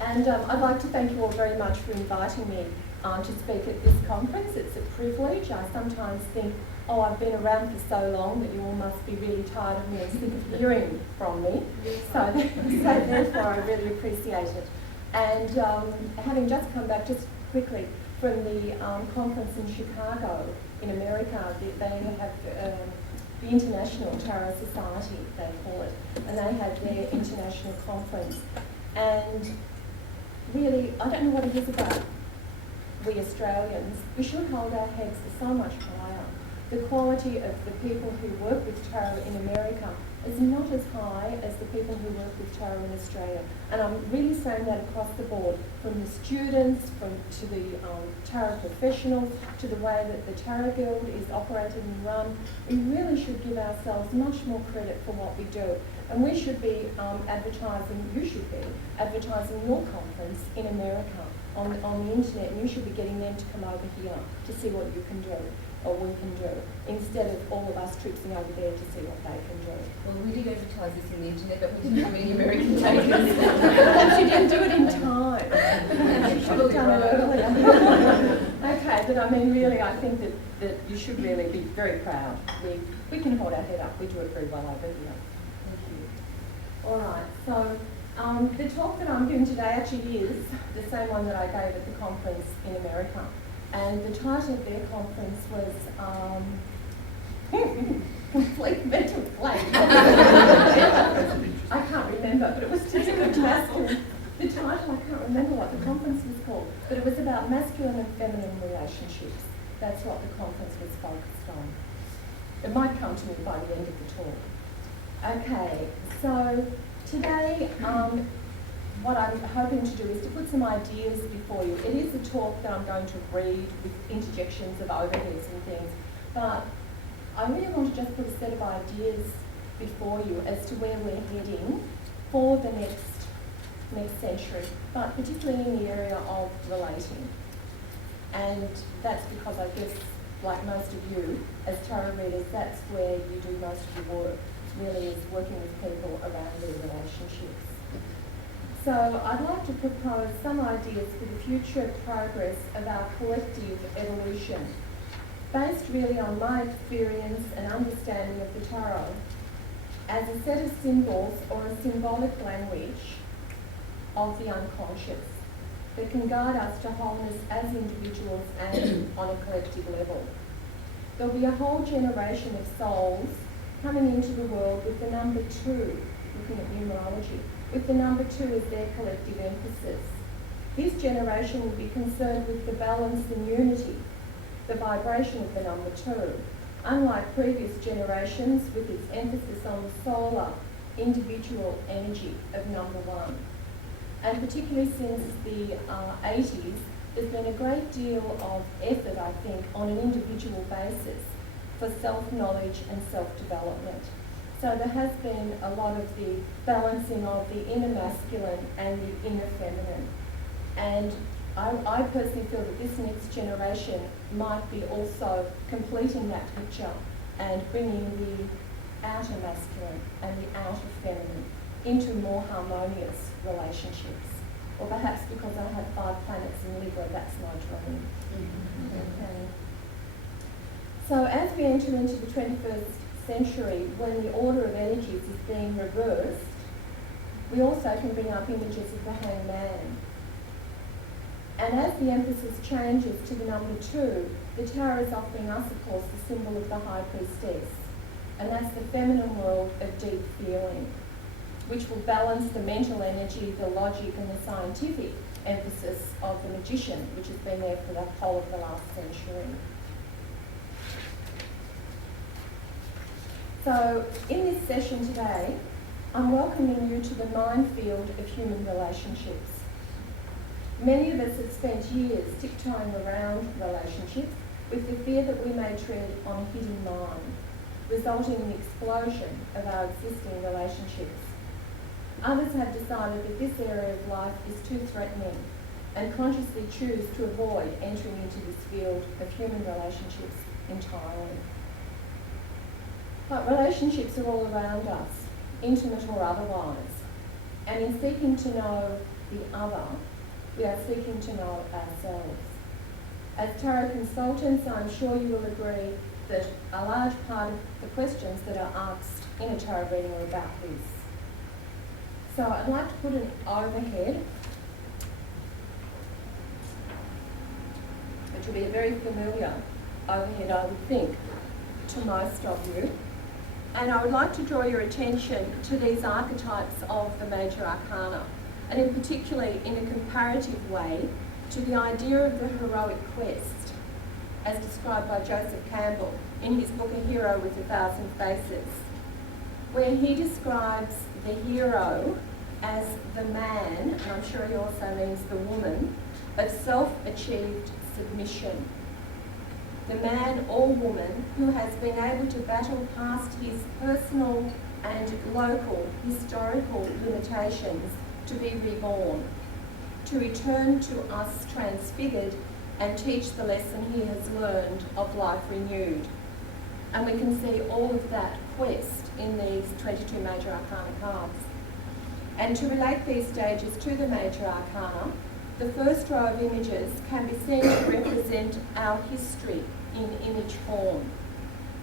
And I'd like to thank you all very much for inviting me to speak at this conference. It's a privilege. I sometimes think, oh, I've been around for so long that you all must be really tired of me and sick of hearing from me. So therefore I really appreciate it. And having just come back just quickly from the conference in Chicago in America, they have the International Tarot Society, they call it, and they had their international conference. And really, I don't know what it is about we Australians. We should hold our heads so much higher. The quality of the people who work with tarot in America is not as high as the people who work with tarot in Australia. And I'm really saying that across the board, from the students, to the tarot professionals, to the way that the Tarot Guild is operated and run. We really should give ourselves much more credit for what we do. And we should be you should be advertising your conference in America on the internet, and you should be getting them to come over here to see what you can do, or we can do, instead of all of us tripping over there to see what they can do. Well, we did advertise this in the internet, but we didn't have any American takers. Perhaps you didn't do it in time. You should have done it earlier. Okay, but I mean, really, I think that you should really be very proud. We can hold our head up. We do it very well over here. Thank you. All right, so the talk that I'm giving today actually is the same one that I gave at the conference in America. And the title of their conference was Complete Mental Blank. I can't remember, but it was to do with masculine. The title, I can't remember what the conference was called, but it was about masculine and feminine relationships. That's what the conference was focused on. It might come to me by the end of the talk. Okay, so today, what I'm hoping to do is to put some ideas before you. It is a talk that I'm going to read with interjections of overheads and things, but I really want to just put a set of ideas before you as to where we're heading for the next century, but particularly in the area of relating. And that's because I guess, like most of you, as tarot readers, that's where you do most of your work, really is working with people around their relationships. So I'd like to propose some ideas for the future progress of our collective evolution, based really on my experience and understanding of the tarot as a set of symbols or a symbolic language of the unconscious that can guide us to wholeness as individuals and on a collective level. There'll be a whole generation of souls coming into the world with the number 2, looking at numerology, with the number 2 as their collective emphasis. This generation will be concerned with the balance and unity, the vibration of the number 2, unlike previous generations with its emphasis on the solar, individual energy of number 1. And particularly since the 80s, there's been a great deal of effort, I think, on an individual basis for self-knowledge and self-development. So there has been a lot of the balancing of the inner masculine and the inner feminine. And I personally feel that this next generation might be also completing that picture and bringing the outer masculine and the outer feminine into more harmonious relationships. Or perhaps because I have 5 planets in Libra, that's my dream. Okay. So as we enter into the 21st century, when the order of energies is being reversed, we also can bring up images of the hangman. And as the emphasis changes to the number 2, the tarot is offering us, of course, the symbol of the high priestess. And that's the feminine world of deep feeling, which will balance the mental energy, the logic, and the scientific emphasis of the magician, which has been there for the whole of the last century. So in this session today, I'm welcoming you to the minefield of human relationships. Many of us have spent years tiptoeing around relationships with the fear that we may tread on a hidden mine, resulting in the explosion of our existing relationships. Others have decided that this area of life is too threatening and consciously choose to avoid entering into this field of human relationships entirely. But relationships are all around us, intimate or otherwise, And in seeking to know the other, we are seeking to know ourselves. As tarot consultants, I'm sure you will agree that a large part of the questions that are asked in a tarot reading are about this. So I'd like to put an overhead, which will be a very familiar overhead, I would think, to most of you. And I would like to draw your attention to these archetypes of the major arcana, and in particularly in a comparative way to the idea of the heroic quest, as described by Joseph Campbell in his book A Hero with a Thousand Faces, where he describes the hero as the man, and I'm sure he also means the woman, of self-achieved submission. The man or woman who has been able to battle past his personal and local historical limitations to be reborn, to return to us transfigured and teach the lesson he has learned of life renewed. And we can see all of that quest in these 22 major arcana cards. And to relate these stages to the major arcana, the first row of images can be seen to represent our history in image form.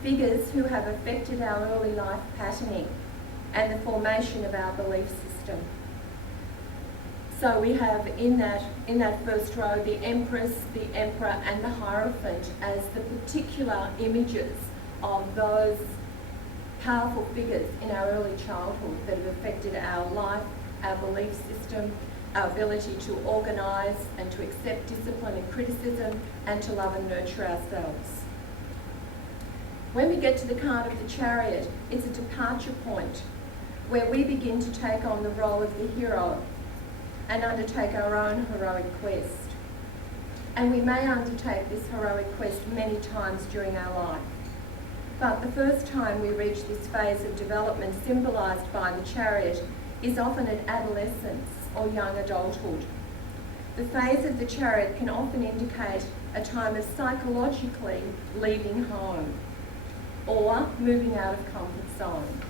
Figures who have affected our early life patterning and the formation of our belief system. So we have in that first row the Empress, the Emperor and the Hierophant as the particular images of those powerful figures in our early childhood that have affected our life, our belief system, our ability to organise and to accept discipline and criticism and to love and nurture ourselves. When we get to the card of the Chariot, it's a departure point where we begin to take on the role of the hero and undertake our own heroic quest. And we may undertake this heroic quest many times during our life. But the first time we reach this phase of development symbolised by the Chariot is often at adolescence or young adulthood. The phase of the Chariot can often indicate a time of psychologically leaving home or moving out of comfort zone.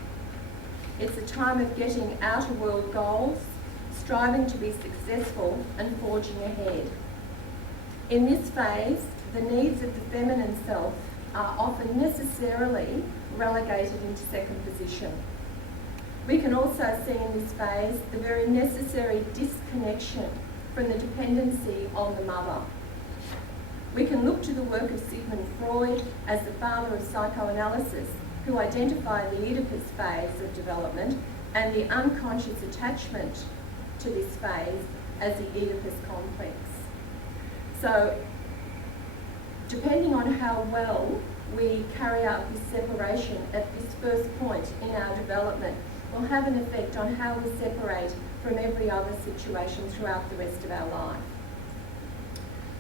It's a time of getting outer world goals, striving to be successful and forging ahead. In this phase, the needs of the feminine self are often necessarily relegated into second position. We can also see in this phase the very necessary disconnection from the dependency on the mother. We can look to the work of Sigmund Freud as the father of psychoanalysis, who identified the Oedipus phase of development and the unconscious attachment to this phase as the Oedipus complex. So, depending on how well we carry out this separation at this first point in our development, will have an effect on how we separate from every other situation throughout the rest of our life.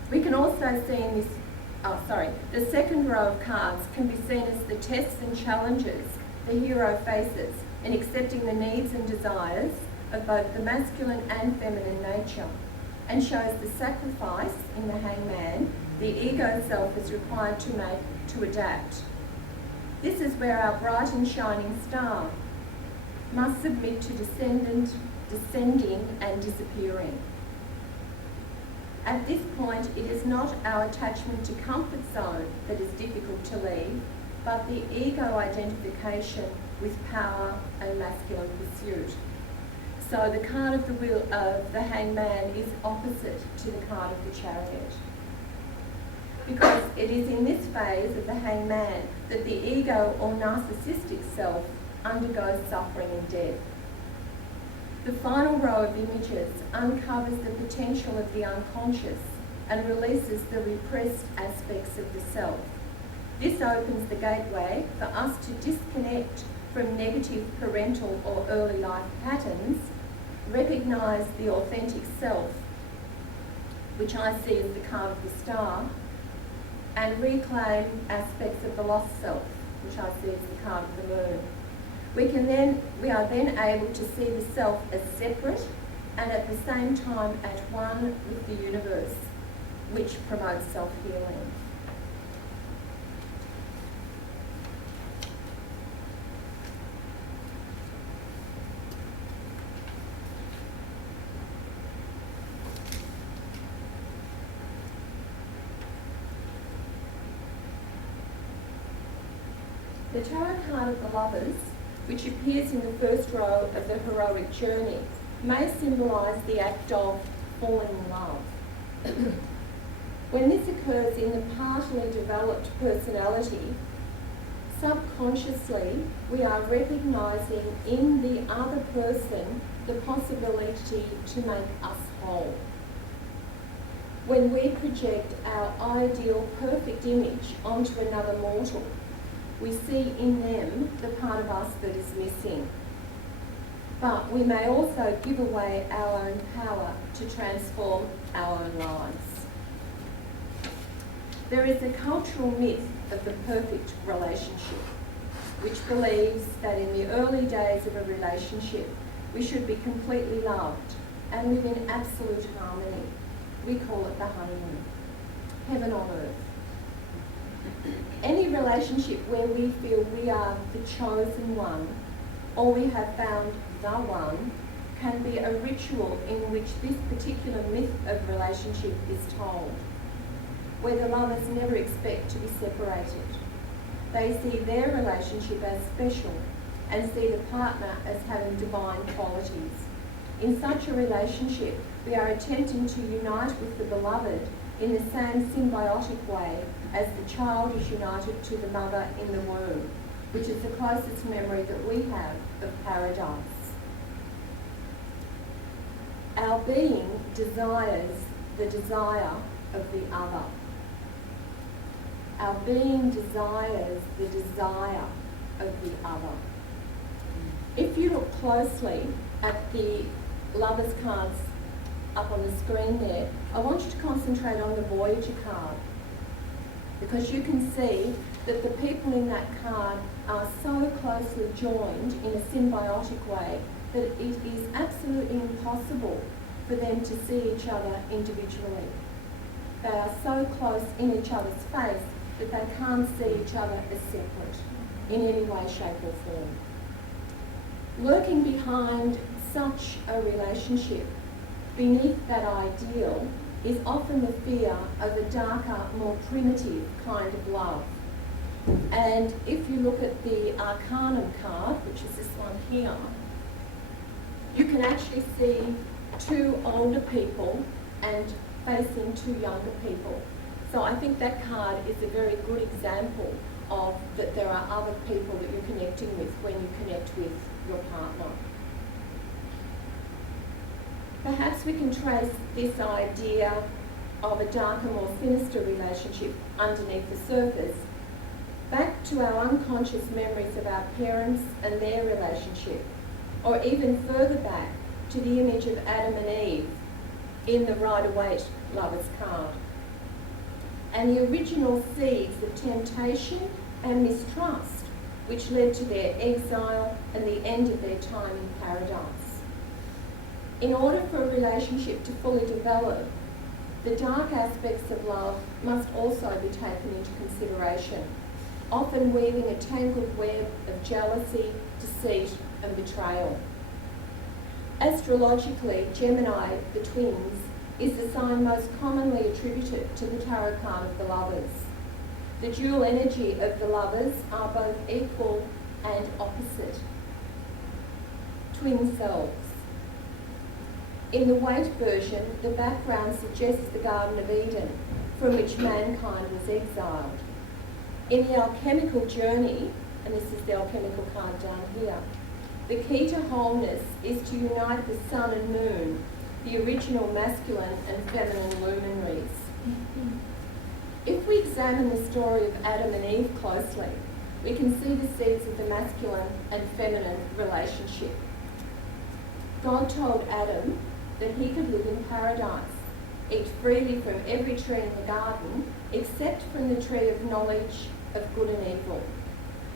We can also see in this, the second row of cards can be seen as the tests and challenges the hero faces in accepting the needs and desires of both the masculine and feminine nature, and shows the sacrifice in the Hangman the ego self is required to make to adapt. This is where our bright and shining star must submit to descending and disappearing. At this point, it is not our attachment to comfort zone that is difficult to leave, but the ego identification with power and masculine pursuit. So the card of the wheel of the Hangman is opposite to the card of the Chariot, because it is in this phase of the Hangman that the ego or narcissistic self undergoes suffering and death. The final row of images uncovers the potential of the unconscious and releases the repressed aspects of the self. This opens the gateway for us to disconnect from negative parental or early life patterns, recognise the authentic self, which I see as the card of the star, and reclaim aspects of the lost self, which I see as the card of the moon. We are then able to see the self as separate and at the same time at one with the universe, which promotes self-healing. The tarot card of the Lovers, which appears in the first row of the heroic journey, may symbolise the act of falling in love. When this occurs in the partially developed personality, subconsciously we are recognising in the other person the possibility to make us whole. When we project our ideal perfect image onto another mortal, we see in them the part of us that is missing. But we may also give away our own power to transform our own lives. There is a cultural myth of the perfect relationship, which believes that in the early days of a relationship, we should be completely loved and live in absolute harmony. We call it the honeymoon, heaven on earth. Any relationship where we feel we are the chosen one, or we have found the one, can be a ritual in which this particular myth of relationship is told, where the lovers never expect to be separated. They see their relationship as special and see the partner as having divine qualities. In such a relationship, we are attempting to unite with the beloved in the same symbiotic way as the child is united to the mother in the womb, which is the closest memory that we have of paradise. Our being desires the desire of the other. Our being desires the desire of the other. If you look closely at the lovers cards up on the screen there, I want you to concentrate on the Voyager card, because you can see that the people in that card are so closely joined in a symbiotic way that it is absolutely impossible for them to see each other individually. They are so close in each other's face that they can't see each other as separate in any way, shape or form. Lurking behind such a relationship, beneath that ideal, is often the fear of a darker, more primitive kind of love. And if you look at the Arcanum card, which is this one here, you can actually see two older people and facing two younger people. So I think that card is a very good example of that there are other people that you're connecting with when you connect with your partner. Perhaps we can trace this idea of a darker, more sinister relationship underneath the surface back to our unconscious memories of our parents and their relationship, or even further back to the image of Adam and Eve in the Rider-Waite Lovers card, and the original seeds of temptation and mistrust which led to their exile and the end of their time in paradise. In order for a relationship to fully develop, the dark aspects of love must also be taken into consideration, often weaving a tangled web of jealousy, deceit and betrayal. Astrologically, Gemini, the twins, is the sign most commonly attributed to the tarot card of the Lovers. The dual energy of the Lovers are both equal and opposite. Twin selves. In the Waite version, the background suggests the Garden of Eden, from which mankind was exiled. In the alchemical journey, and this is the alchemical card down here, the key to wholeness is to unite the sun and moon, the original masculine and feminine luminaries. If we examine the story of Adam and Eve closely, we can see the seeds of the masculine and feminine relationship. God told Adam that he could live in paradise, eat freely from every tree in the garden, except from the tree of knowledge of good and evil.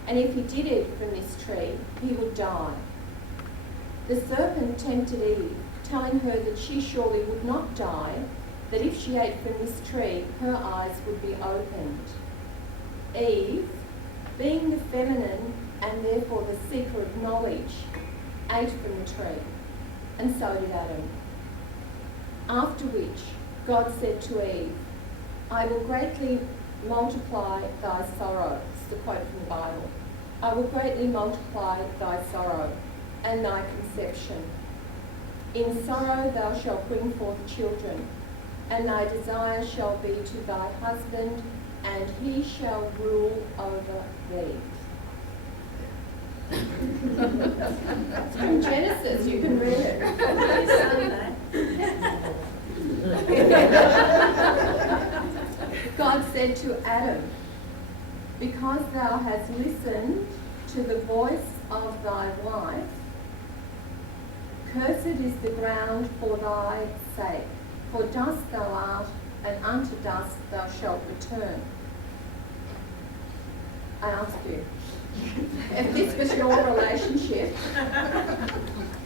And if he did eat from this tree, he would die. The serpent tempted Eve, telling her that she surely would not die, that if she ate from this tree, her eyes would be opened. Eve, being the feminine and therefore the seeker of knowledge, ate from the tree, and so did Adam. After which, God said to Eve, "I will greatly multiply thy sorrow." It's the quote from the Bible. I will greatly multiply thy sorrow and thy conception. In sorrow thou shalt bring forth children, and thy desire shall be to thy husband, and he shall rule over thee. It's from Genesis, you can read it. God said to Adam, because thou hast listened to the voice of thy wife, cursed is the ground for thy sake. For dust thou art, and unto dust thou shalt return. I ask you, if this was your relationship,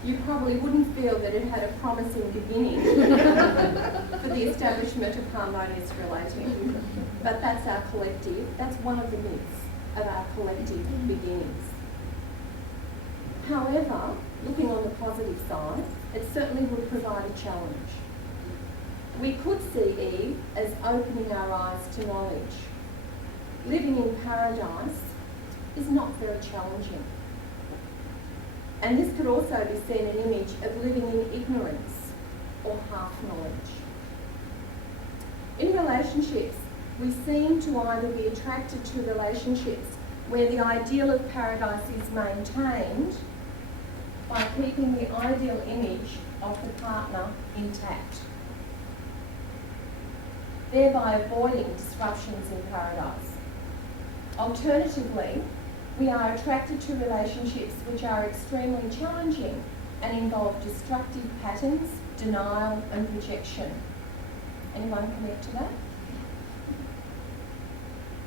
you probably wouldn't feel that it had a promising beginning for the establishment of harmonious relating. But that's our collective, that's one of the myths of our collective beginnings. However, looking on the positive side, it certainly would provide a challenge. We could see Eve as opening our eyes to knowledge. Living in paradise is not very challenging. And this could also be seen an image of living in ignorance or half knowledge. In relationships, we seem to either be attracted to relationships where the ideal of paradise is maintained by keeping the ideal image of the partner intact, thereby avoiding disruptions in paradise. Alternatively, we are attracted to relationships which are extremely challenging and involve destructive patterns, denial and projection. Anyone connect to that?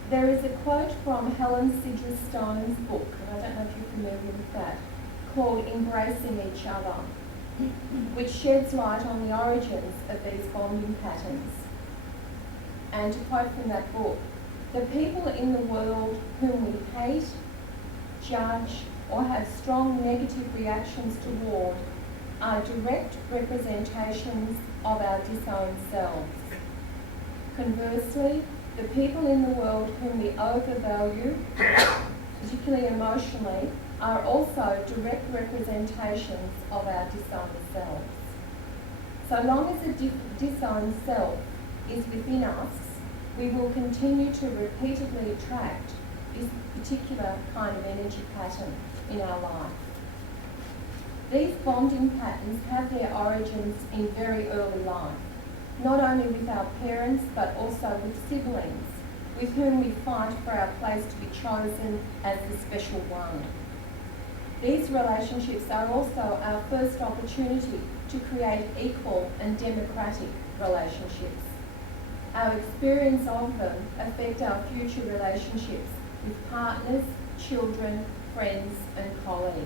There is a quote from Helen Sidra Stone's book, and I don't know if you're familiar with that, called Embracing Each Other, which sheds light on the origins of these bonding patterns. And to quote from that book, the people in the world whom we hate, judge, or have strong negative reactions toward are direct representations of our disowned selves. Conversely, the people in the world whom we overvalue, particularly emotionally, are also direct representations of our disowned selves. So long as a disowned self is within us, we will continue to repeatedly attract this particular kind of energy pattern in our life. These bonding patterns have their origins in very early life, not only with our parents but also with siblings, with whom we fight for our place to be chosen as the special one. These relationships are also our first opportunity to create equal and democratic relationships. Our experience of them affect our future relationships with partners, children, friends and colleagues.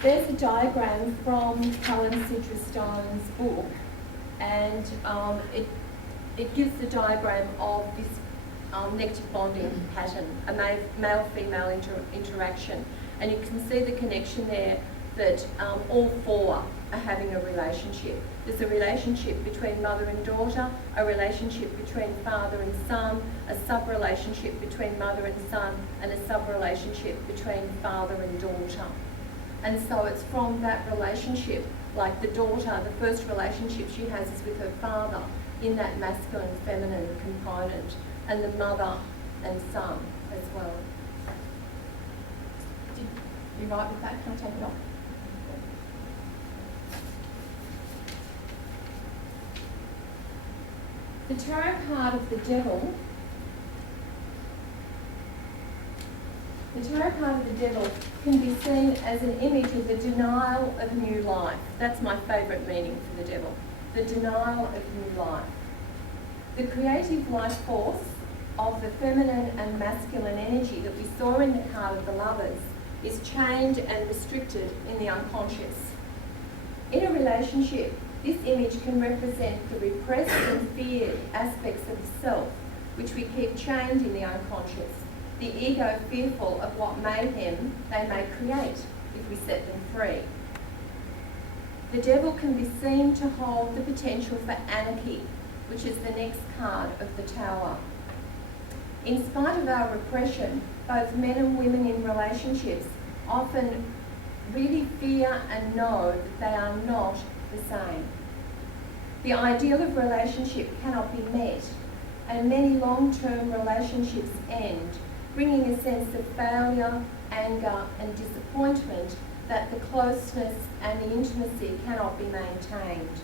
There's a diagram from Helen Sidra Stone's book, and it gives the diagram of this negative bonding pattern, a male-female interaction. And you can see the connection there that all four are having a relationship. There's a relationship between mother and daughter, a relationship between father and son, a sub-relationship between mother and son, and a sub-relationship between father and daughter. And so it's from that relationship, like the daughter, the first relationship she has is with her father in that masculine feminine component, and the mother and son as well. Did you write with that? Can I take it off? The tarot card of the devil. The tarot card of the devil can be seen as an image of the denial of new life. That's my favourite meaning for the devil. The denial of new life. The creative life force of the feminine and masculine energy that we saw in the card of the lovers is chained and restricted in the unconscious. In a relationship, this image can represent the repressed and feared aspects of the self, which we keep chained in the unconscious, the ego fearful of what mayhem they may create if we set them free. The devil can be seen to hold the potential for anarchy, which is the next card of the Tower. In spite of our repression, both men and women in relationships often really fear and know that they are not the same. The ideal of relationship cannot be met, and many long-term relationships end, bringing a sense of failure, anger and disappointment that the closeness and the intimacy cannot be maintained.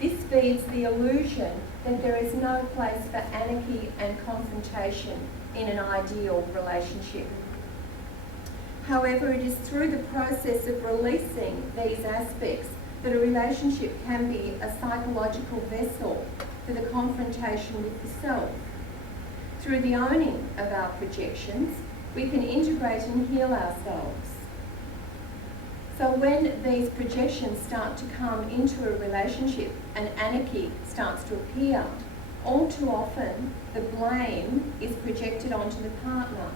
This feeds the illusion that there is no place for anarchy and confrontation in an ideal relationship. However, it is through the process of releasing these aspects that a relationship can be a psychological vessel for the confrontation with the self. Through the owning of our projections, we can integrate and heal ourselves. So when these projections start to come into a relationship and anarchy starts to appear, all too often the blame is projected onto the partner,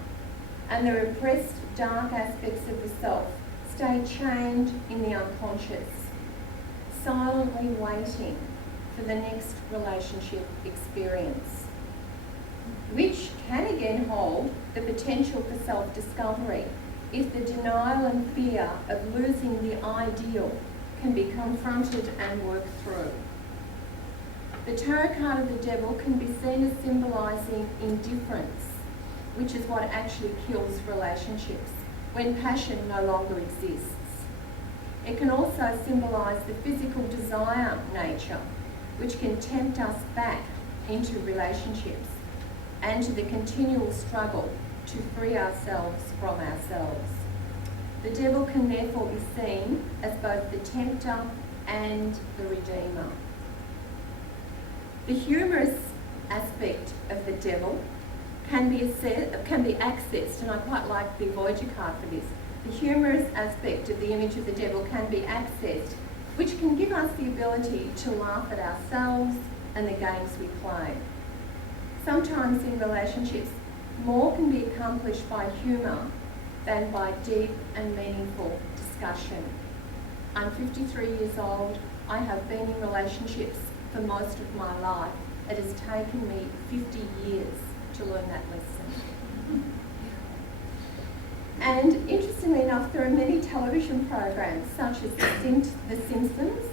and the repressed dark aspects of the self stay chained in the unconscious, silently waiting for the next relationship experience, which can again hold the potential for self-discovery if the denial and fear of losing the ideal can be confronted and worked through. The tarot card of the devil can be seen as symbolising indifference, which is what actually kills relationships, when passion no longer exists. It can also symbolise the physical desire nature, which can tempt us back into relationships and to the continual struggle to free ourselves from ourselves. The devil can therefore be seen as both the tempter and the redeemer. The humorous aspect of the devil can be accessed, and I quite like the Voyager card for this. The humorous aspect of the image of the devil can be accessed, which can give us the ability to laugh at ourselves and the games we play. Sometimes in relationships, more can be accomplished by humour than by deep and meaningful discussion. I'm 53 years old. I have been in relationships for most of my life. It has taken me 50 years to learn that lesson. And interestingly enough, there are many television programs such as The Simpsons,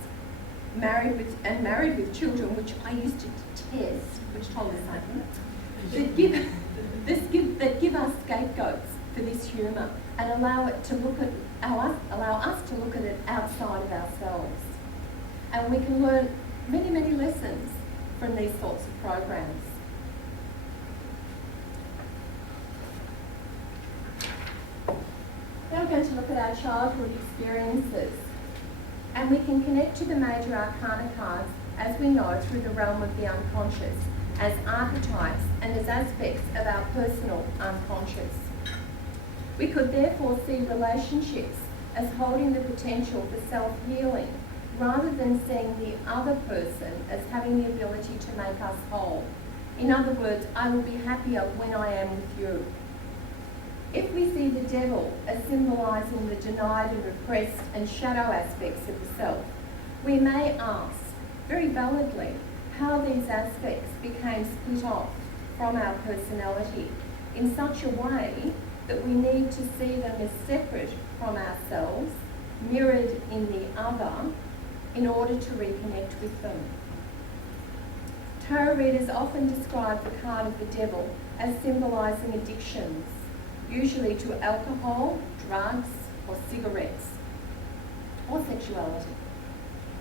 Married with Children, which I used to detest, which told us something, that give us scapegoats for this humour and allow us to look at it outside of ourselves. And we can learn many, many lessons from these sorts of programs. Now we're going to look at our childhood experiences. And we can connect to the major arcana cards, as we know, through the realm of the unconscious, as archetypes and as aspects of our personal unconscious. We could therefore see relationships as holding the potential for self-healing, rather than seeing the other person as having the ability to make us whole. In other words, I will be happier when I am with you. If we see the devil as symbolising the denied and repressed and shadow aspects of the self, we may ask, very validly, how these aspects became split off from our personality in such a way that we need to see them as separate from ourselves, mirrored in the other, in order to reconnect with them. Tarot readers often describe the card of the devil as symbolising addictions, usually to alcohol, drugs, or cigarettes, or sexuality.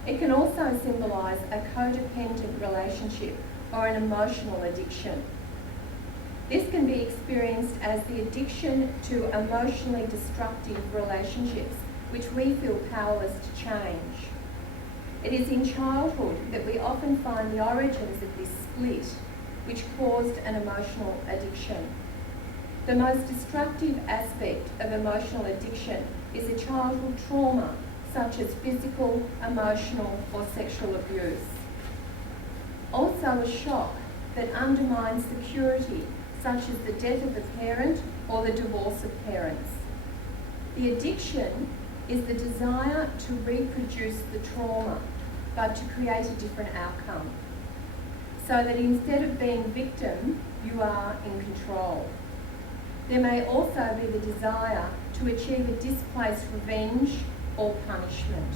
It can also symbolise a codependent relationship or an emotional addiction. This can be experienced as the addiction to emotionally destructive relationships, which we feel powerless to change. It is in childhood that we often find the origins of this split, which caused an emotional addiction. The most destructive aspect of emotional addiction is a childhood trauma, such as physical, emotional, or sexual abuse. Also a shock that undermines security, such as the death of a parent or the divorce of parents. The addiction is the desire to reproduce the trauma, but to create a different outcome. So that instead of being victim, you are in control. There may also be the desire to achieve a displaced revenge or punishment.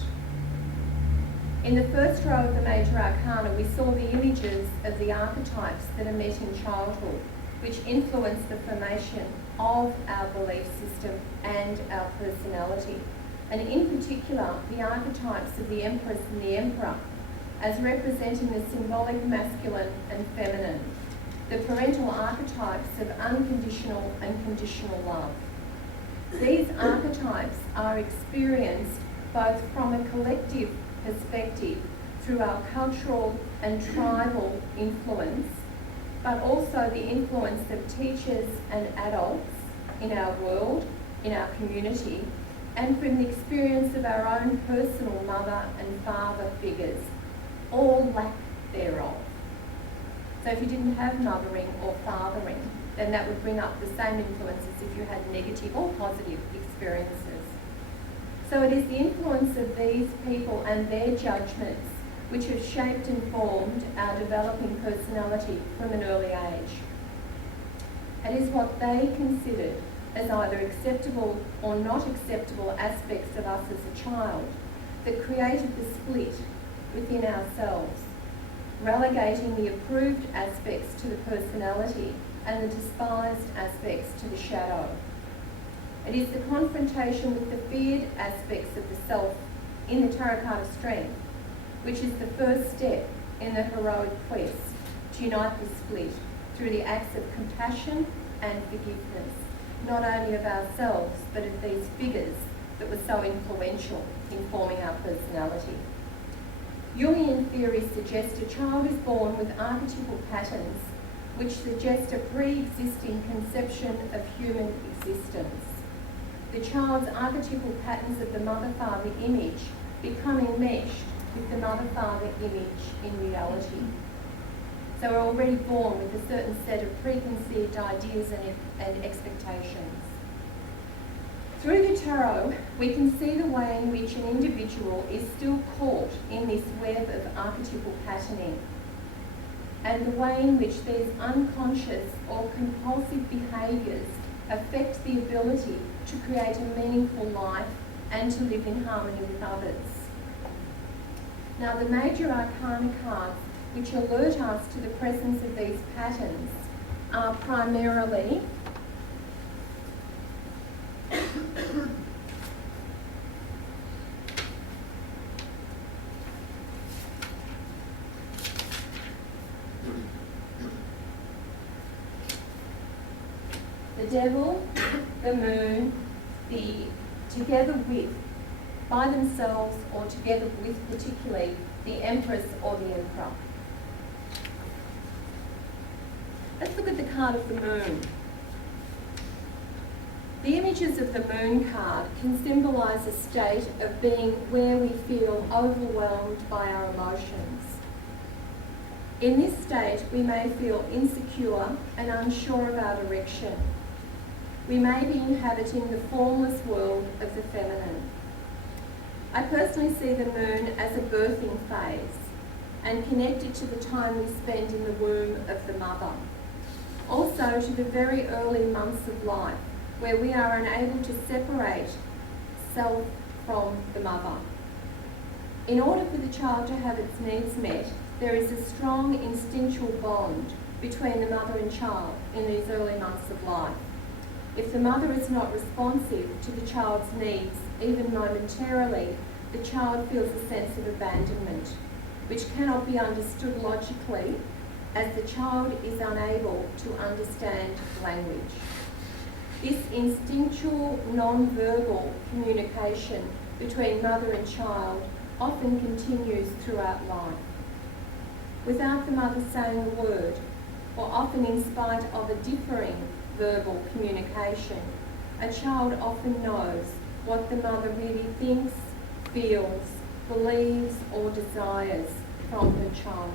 In the first row of the Major Arcana, we saw the images of the archetypes that are met in childhood, which influence the formation of our belief system and our personality. And in particular, the archetypes of the Empress and the Emperor, as representing the symbolic masculine and feminine, the parental archetypes of unconditional and conditional love. These archetypes are experienced both from a collective perspective through our cultural and tribal influence, but also the influence of teachers and adults in our world, in our community, and from the experience of our own personal mother and father figures, or lack thereof. So if you didn't have mothering or fathering, then that would bring up the same influences if you had negative or positive experiences. So it is the influence of these people and their judgments which have shaped and formed our developing personality from an early age. It is what they considered as either acceptable or not acceptable aspects of us as a child that created the split within ourselves, relegating the approved aspects to the personality and the despised aspects to the shadow. It is the confrontation with the feared aspects of the self in the Tarot card of Strength, which is the first step in the heroic quest to unite the split through the acts of compassion and forgiveness, not only of ourselves, but of these figures that were so influential in forming our personality. Jungian theory suggests a child is born with archetypal patterns which suggest a pre-existing conception of human existence. The child's archetypal patterns of the mother-father image become enmeshed with the mother-father image in reality. So we're already born with a certain set of preconceived ideas and expectations. Through the tarot, we can see the way in which an individual is still caught in this web of archetypal patterning, and the way in which these unconscious or compulsive behaviours affect the ability to create a meaningful life and to live in harmony with others. Now, the Major Arcana cards, which alert us to the presence of these patterns, are primarily the Devil, the Moon, the together with, by themselves or together with particularly, the Empress or the Emperor. Let's look at the card of the Moon. The images of the Moon card can symbolise a state of being where we feel overwhelmed by our emotions. In this state, we may feel insecure and unsure of our direction. We may be inhabiting the formless world of the feminine. I personally see the Moon as a birthing phase and connected to the time we spend in the womb of the mother. Also to the very early months of life, where we are unable to separate self from the mother. In order for the child to have its needs met, there is a strong instinctual bond between the mother and child in these early months of life. If the mother is not responsive to the child's needs, even momentarily, the child feels a sense of abandonment, which cannot be understood logically, as the child is unable to understand language. This instinctual, non-verbal communication between mother and child often continues throughout life. Without the mother saying a word, or often in spite of a differing verbal communication, a child often knows what the mother really thinks, feels, believes, or desires from her child.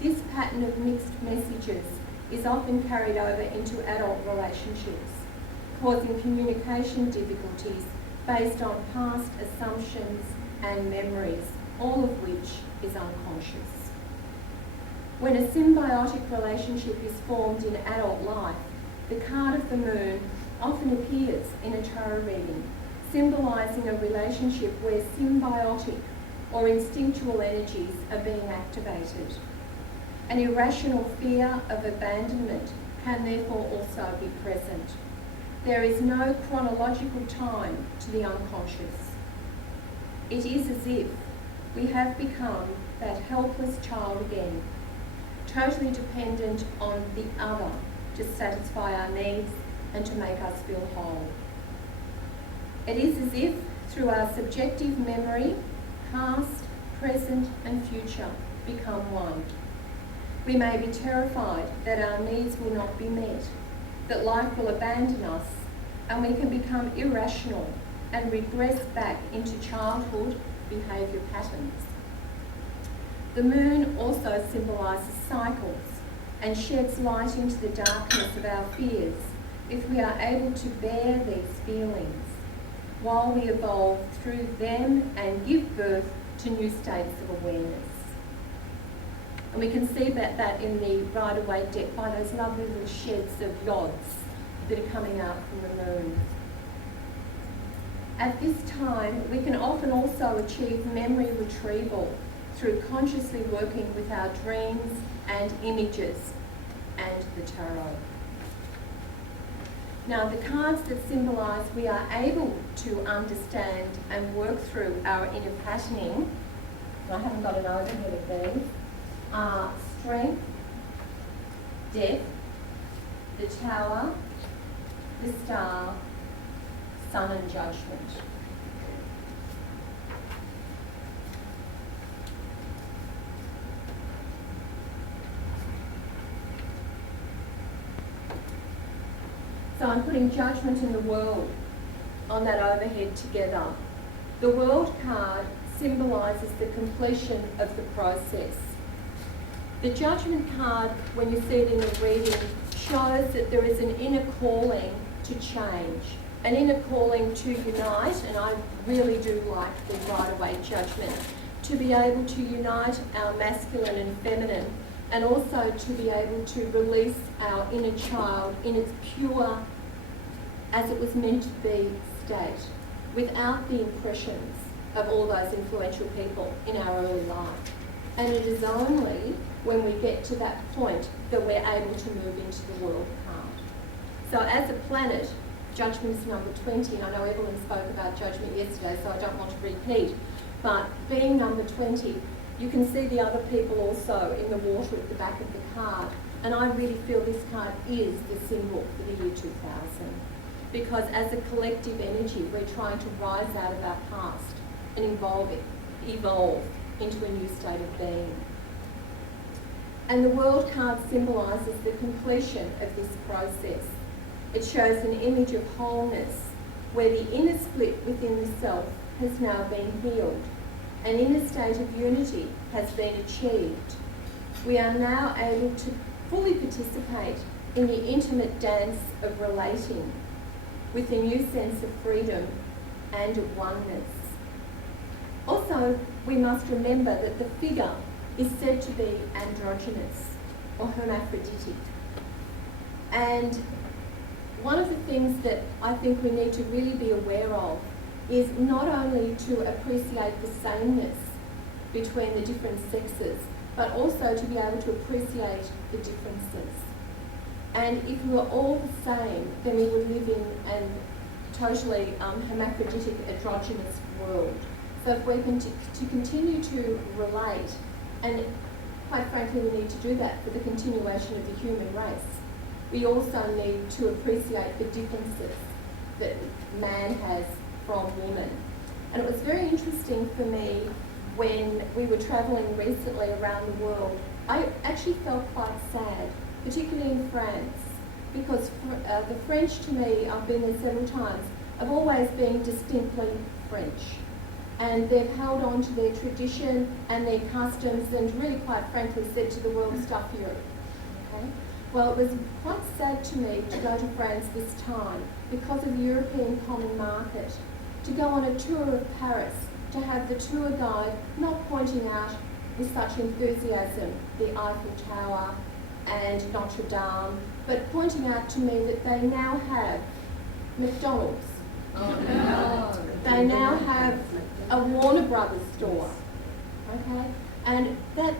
This pattern of mixed messages is often carried over into adult relationships, causing communication difficulties based on past assumptions and memories, all of which is unconscious. When a symbiotic relationship is formed in adult life, the card of the moon often appears in a tarot reading, symbolising a relationship where symbiotic or instinctual energies are being activated. An irrational fear of abandonment can therefore also be present. There is no chronological time to the unconscious. It is as if we have become that helpless child again, totally dependent on the other to satisfy our needs and to make us feel whole. It is as if through our subjective memory, past, present and future become one. We may be terrified that our needs will not be met, that life will abandon us, and we can become irrational and regress back into childhood behaviour patterns. The moon also symbolises cycles and sheds light into the darkness of our fears if we are able to bear these feelings while we evolve through them and give birth to new states of awareness. And we can see that in the Rider-Waite deck by those lovely little sheds of yods that are coming out from the moon. At this time, we can often also achieve memory retrieval through consciously working with our dreams and images and the tarot. Now, the cards that symbolise we are able to understand and work through our inner patterning, I haven't got an overhead of these, are Strength, Death, the Tower, the Star, Sun and Judgment. So I'm putting Judgment in the World on that overhead together. The World card symbolises the completion of the process. The Judgment card, when you see it in a reading, shows that there is an inner calling to change, an inner calling to unite, and I really do like the Rider-Waite Judgment, to be able to unite our masculine and feminine, and also to be able to release our inner child in its pure, as it was meant to be, state, without the impressions of all those influential people in our early life. And it is only when we get to that point that we're able to move into the World card. So as a planet, Judgment is number 20, and I know Evelyn spoke about Judgment yesterday, so I don't want to repeat, but being number 20, you can see the other people also in the water at the back of the card, and I really feel this card is the symbol for the year 2000, because as a collective energy, we're trying to rise out of our past and evolve into a new state of being. And the World card symbolises the completion of this process. It shows an image of wholeness, where the inner split within the self has now been healed. An inner state of unity has been achieved. We are now able to fully participate in the intimate dance of relating with a new sense of freedom and of oneness. Also, we must remember that the figure is said to be androgynous or hermaphroditic. And one of the things that I think we need to really be aware of is not only to appreciate the sameness between the different sexes, but also to be able to appreciate the differences. And if we were all the same, then we would live in a totally hermaphroditic, androgynous world. So if we're going to continue to relate, and quite frankly we need to do that for the continuation of the human race, we also need to appreciate the differences that man has from woman. And it was very interesting for me when we were travelling recently around the world. I actually felt quite sad, particularly in France, because the French, to me, I've been there several times, have always been distinctly French. And they've held on to their tradition and their customs and really, quite frankly, said to the world, stuff you. Okay? Well, it was quite sad to me to go to France this time because of the European Common Market, to go on a tour of Paris, to have the tour guide not pointing out with such enthusiasm the Eiffel Tower and Notre Dame, but pointing out to me that they now have McDonald's. Oh, no. They now have a Warner Brothers store, okay? And that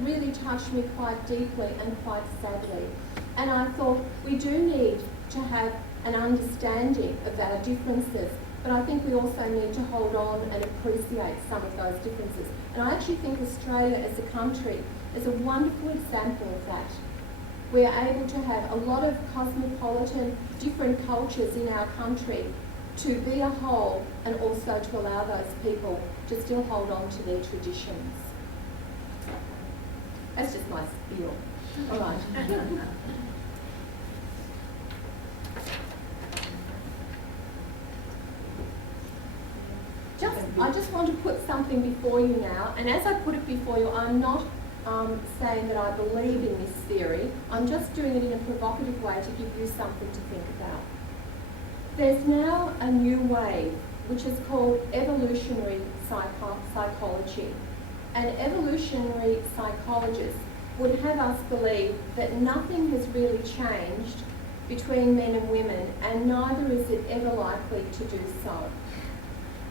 really touched me quite deeply and quite sadly. And I thought we do need to have an understanding of our differences, but I think we also need to hold on and appreciate some of those differences. And I actually think Australia as a country is a wonderful example of that. We're able to have a lot of cosmopolitan, different cultures in our country to be a whole, and also to allow those people to still hold on to their traditions. That's just my spiel. All right. I just want to put something before you now, and as I put it before you, I'm not saying that I believe in this theory. I'm just doing it in a provocative way to give you something to think about. There's now a new wave, which is called evolutionary psychology. And evolutionary psychologists would have us believe that nothing has really changed between men and women, and neither is it ever likely to do so.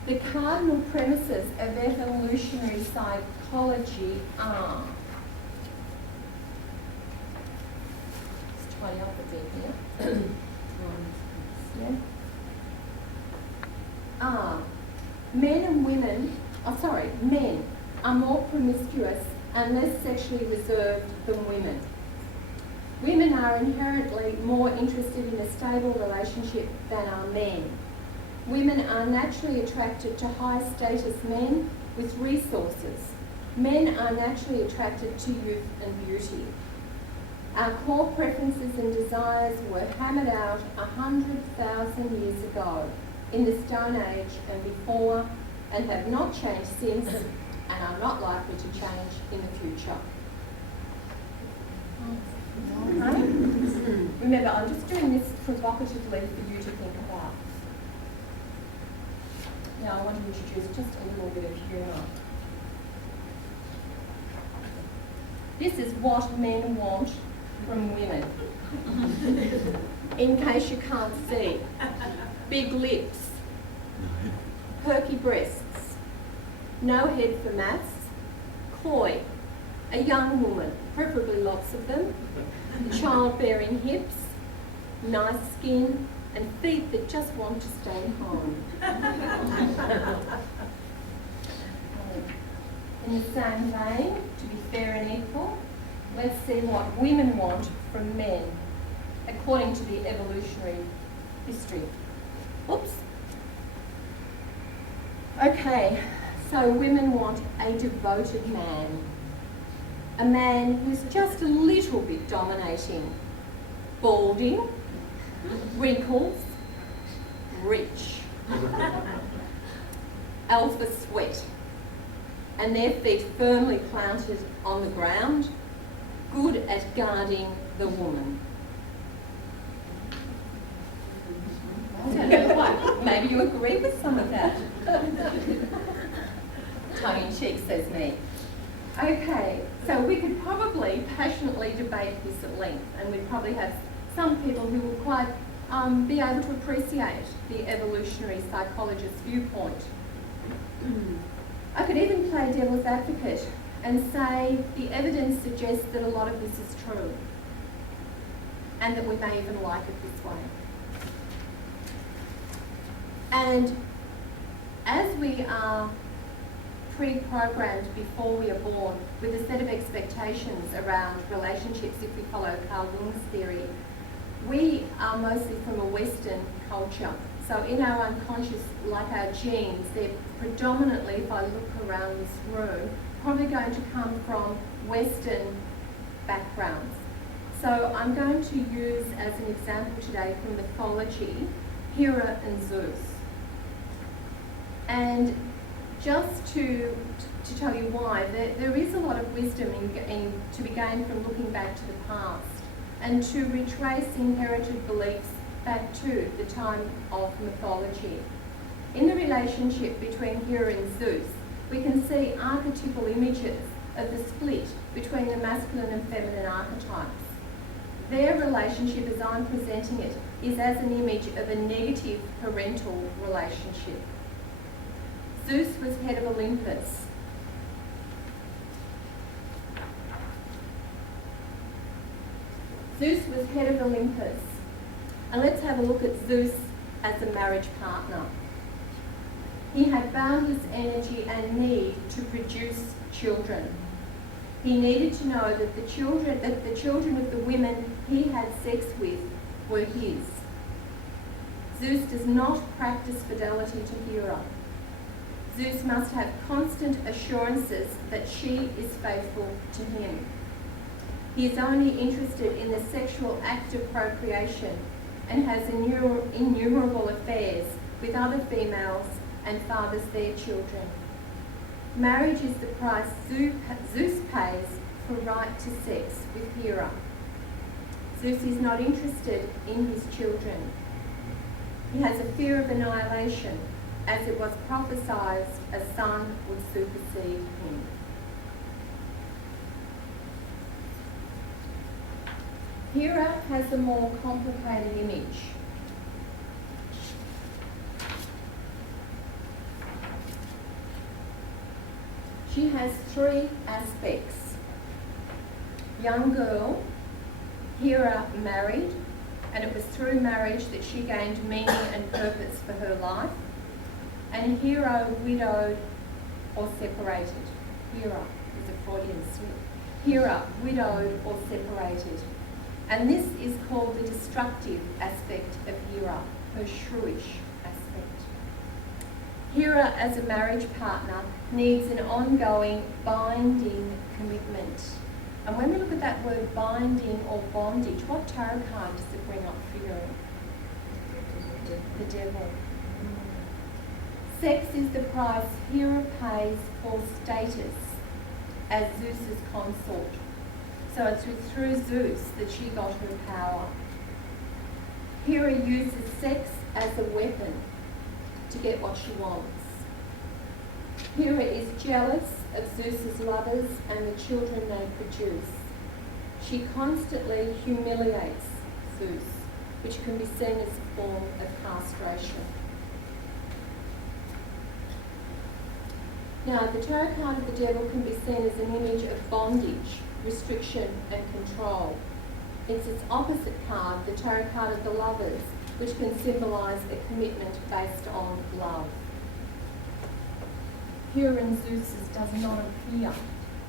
The cardinal premises of evolutionary psychology are, let's tidy up a bit here. Men are more promiscuous and less sexually reserved than women. Women are inherently more interested in a stable relationship than are men. Women are naturally attracted to high-status men with resources. Men are naturally attracted to youth and beauty. Our core preferences and desires were hammered out 100,000 years ago in the Stone Age and before, and have not changed since, and are not likely to change in the future. Okay? Remember, I'm just doing this provocatively for you to think about. Now I want to introduce just a little bit of humour. This is what men want from women. In case you can't see. Big lips, perky breasts, no head for maths, coy, a young woman, preferably lots of them, childbearing hips, nice skin, and feet that just want to stay home. In the same vein, to be fair and equal, let's see what women want from men, according to the evolutionary history. Oops. Okay, so women want a devoted man. A man who's just a little bit dominating. Balding, wrinkles, rich. Alpha sweat, and their feet firmly planted on the ground, good at guarding the woman. I don't know what, maybe you agree with some of that. Tongue in cheek, says me. Okay, so we could probably passionately debate this at length, and we'd probably have some people who would quite be able to appreciate the evolutionary psychologist's viewpoint. I could even play devil's advocate and say the evidence suggests that a lot of this is true, and that we may even like it this way. And as we are pre-programmed before we are born with a set of expectations around relationships, if we follow Carl Jung's theory, we are mostly from a Western culture. So in our unconscious, like our genes, they're predominantly, if I look around this room, probably going to come from Western backgrounds. So I'm going to use as an example today from mythology, Hera and Zeus. And just to tell you why, there is a lot of wisdom to be gained from looking back to the past and to retrace inherited beliefs back to the time of mythology. In the relationship between Hera and Zeus, we can see archetypal images of the split between the masculine and feminine archetypes. Their relationship, as I'm presenting it, is as an image of a negative parental relationship. Zeus was head of Olympus. Zeus was head of Olympus. And let's have a look at Zeus as a marriage partner. He had boundless energy and need to produce children. He needed to know that the children of the women he had sex with were his. Zeus does not practice fidelity to Hera. Zeus must have constant assurances that she is faithful to him. He is only interested in the sexual act of procreation and has innumerable affairs with other females and fathers their children. Marriage is the price Zeus pays for right to sex with Hera. Zeus is not interested in his children. He has a fear of annihilation, as it was prophesied a son would supersede him. Hera has a more complicated image. She has three aspects. Young girl, Hera married, and it was through marriage that she gained meaning and purpose for her life. And Hera widowed or separated. Hera is a Freudian slip. Hera widowed or separated. And this is called the destructive aspect of Hera, her shrewish aspect. Hera as a marriage partner needs an ongoing binding commitment. And when we look at that word binding or bondage, what tarot card does it bring up for you? The devil. Sex is the price Hera pays for status as Zeus's consort. So it's through Zeus that she got her power. Hera uses sex as a weapon to get what she wants. Hera is jealous of Zeus's lovers and the children they produce. She constantly humiliates Zeus, which can be seen as a form of castration. Now, the tarot card of the devil can be seen as an image of bondage, restriction and control. It's its opposite card, the tarot card of the lovers, which can symbolise a commitment based on love. Hera and Zeus's does not appear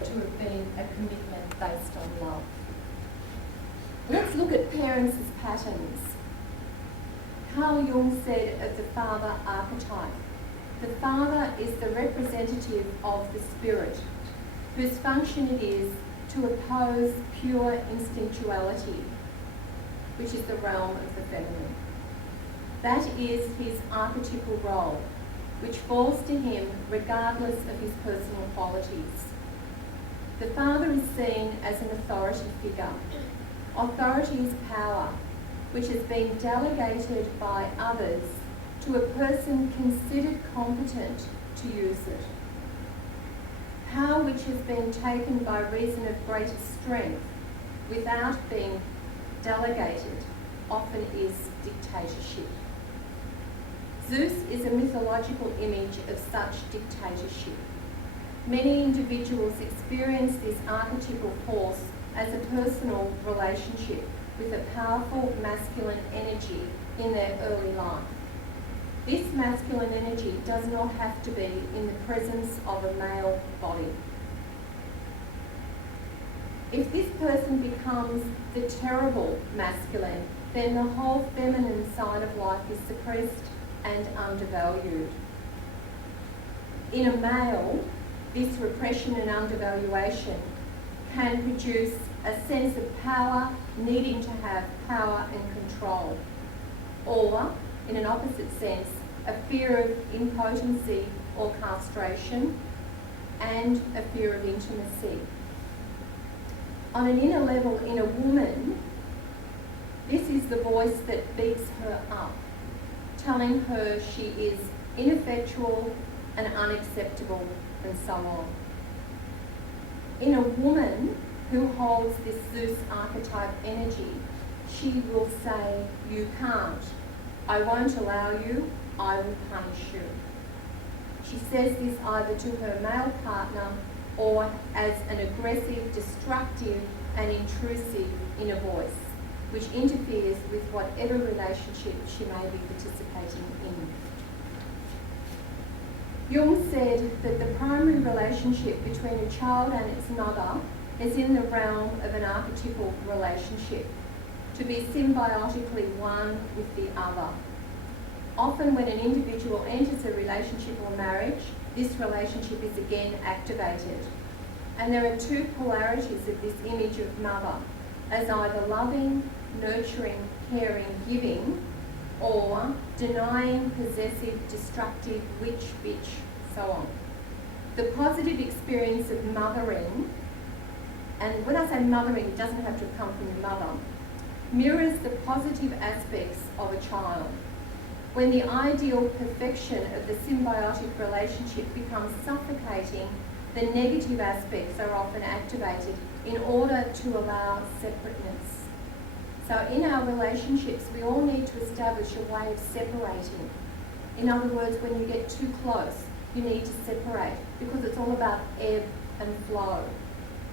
to have been a commitment based on love. Let's look at parents as patterns. Carl Jung said of the father archetype, the father is the representative of the spirit, whose function it is to oppose pure instinctuality, which is the realm of the feminine. That is his archetypal role, which falls to him regardless of his personal qualities. The father is seen as an authority figure. Authority is power, which has been delegated by others to a person considered competent to use it. Power which has been taken by reason of greater strength without being delegated often is dictatorship. Zeus is a mythological image of such dictatorship. Many individuals experience this archetypal force as a personal relationship with a powerful masculine energy in their early life. This masculine energy does not have to be in the presence of a male body. If this person becomes the terrible masculine, then the whole feminine side of life is suppressed and undervalued. In a male, this repression and undervaluation can produce a sense of power, needing to have power and control, or, in an opposite sense, a fear of impotency or castration, and a fear of intimacy. On an inner level, in a woman, This is the voice that beats her up, telling her she is ineffectual and unacceptable and so on. In a woman who holds this Zeus archetype energy, she will say, you can't, I won't allow you, I will punish you. She says this either to her male partner or as an aggressive, destructive and intrusive inner voice, which interferes with whatever relationship she may be participating in. Jung said that the primary relationship between a child and its mother is in the realm of an archetypal relationship, to be symbiotically one with the other. Often when an individual enters a relationship or marriage, this relationship is again activated. And there are two polarities of this image of mother, as either loving, nurturing, caring, giving, or denying, possessive, destructive, witch, bitch, so on. The positive experience of mothering, and when I say mothering, it doesn't have to come from the mother, mirrors the positive aspects of a child. When the ideal perfection of the symbiotic relationship becomes suffocating, the negative aspects are often activated in order to allow separateness. So in our relationships, we all need to establish a way of separating. In other words, when you get too close, you need to separate, because it's all about ebb and flow.